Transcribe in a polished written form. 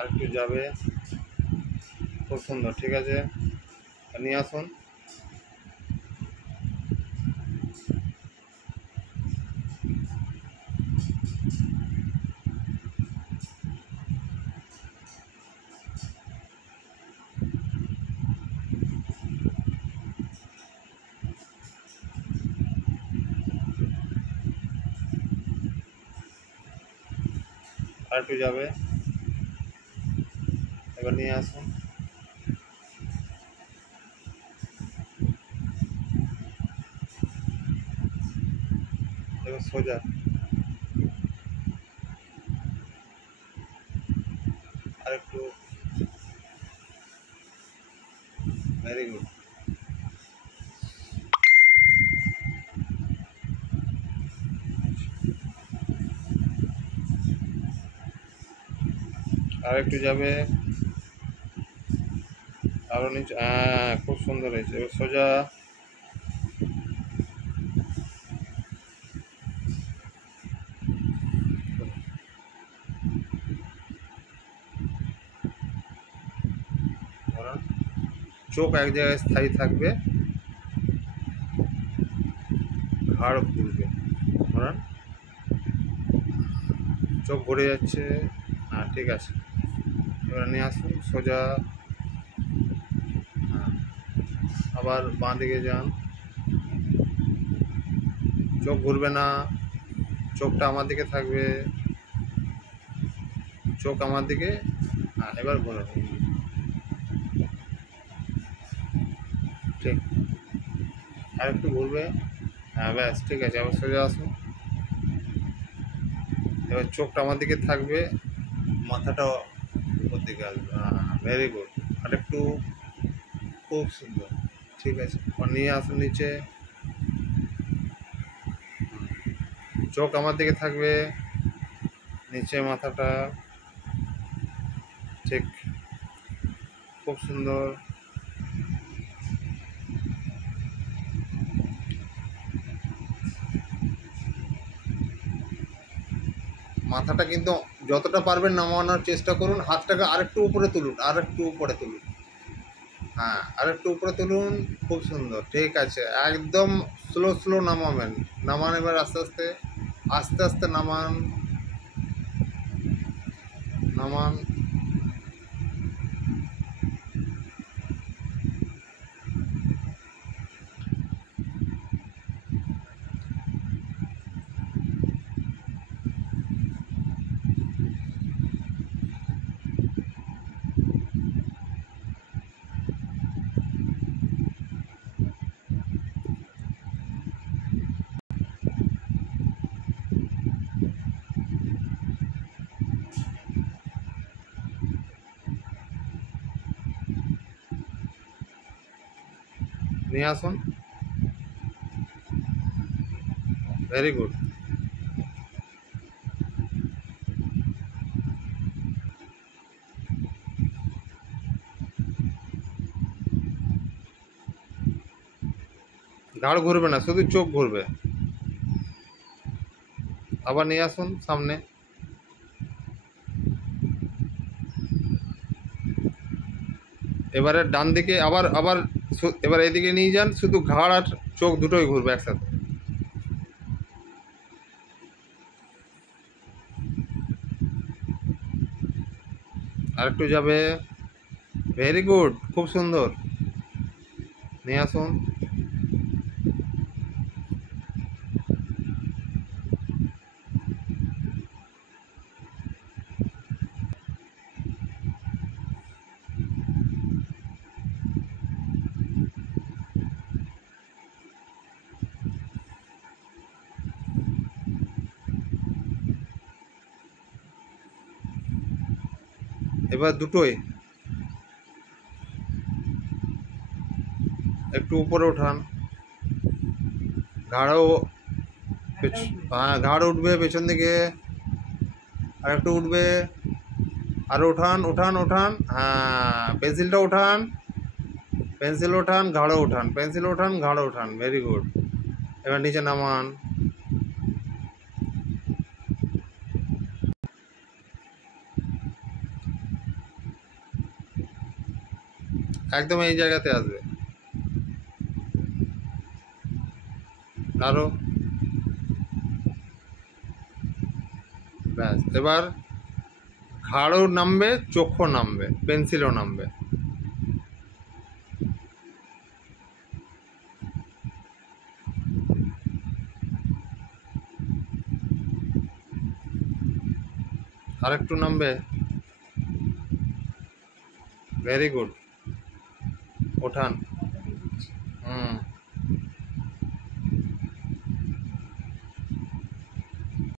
আর একটু যাবে, খুব সুন্দর। ঠিক আছে, নিয়ে আসুন। আর একটু যাবে, এবার নিয়ে আসুন। এবার সোজা, আর একটু, ভেরি গুড। আর একটু যাবে, আরো নিচে, হ্যাঁ খুব সুন্দর হয়েছে। এবার সোজা, চোখ এক জায়গায় স্থায়ী থাকবে, ঘাড় ঘুরবে। ধরান, চোখ ভরে যাচ্ছে। হ্যাঁ ঠিক আছে, এবার নিয়ে আসুন সোজা। হ্যাঁ, আবার বাঁ দিকে যান, চোখ ঘুরবে না, চোখটা আমার দিকে থাকবে, চোখ আমার দিকে। হ্যাঁ এবার ঘুরে, ঠিক, আর একটু ঘুরবে। হ্যাঁ ব্যাস ঠিক আছে, আবার সোজা আসুন। এবার চোখটা আমার দিকে থাকবে, মাথাটা উপর দিকে আসবে। হ্যাঁ ভেরি গুড, আর একটু, খুব সুন্দর। ঠিক আছে, নিয়ে আসুন নিচে। চোখ আমার দিকে থাকবে, নিচে মাথাটা, ঠিক, খুব সুন্দর। মাথাটা কিন্তু যতটা পারবেন নামানোর চেষ্টা করুন, হাতটাকে আরেকটু উপরে তুলুন, আরেকটু উপরে তুলুন। হ্যাঁ আরেকটু উপরে তুলুন, খুব সুন্দর। ঠিক আছে, একদম স্লো স্লো নামাবেন, নামান এবার আস্তে আস্তে, আস্তে আস্তে নামান, নামান। নিয়ে আসুন, ভেরি গুড। ঘাড় ঘুরবে না, শুধু চোখ ঘুরবে। আবার নিয়ে আসুন সামনে, এবারে ডান দিকে, আবার আবার এবার এদিকে নিয়ে যান, শুধু ঘাড় আর চোখ দুটোই ঘুরবে একসাথে। আর একটু যাবে, ভেরি গুড, খুব সুন্দর। নিয়ে আসুন, এবার দুটোই একটু উপরে ওঠান, ঘাড়ও, হ্যাঁ ঘাড় উঠবে পেছন দিকে, আর একটু উঠবে, আরও উঠান উঠান উঠান। হ্যাঁ পেন্সিলটা উঠান, পেন্সিল ওঠান, ঘাড়ও উঠান, পেন্সিল ওঠান, ঘাড়ও উঠান, ভেরি গুড। এবার নিচে নামান, একদম এই জায়গাতে আসবে। আরো, ব্যাস। এবার ঘাড়ও নামবে, চোখও নামবে, পেন্সিলও নামবে। আরেকটু নামবে। Very good. ওঠান। হুম।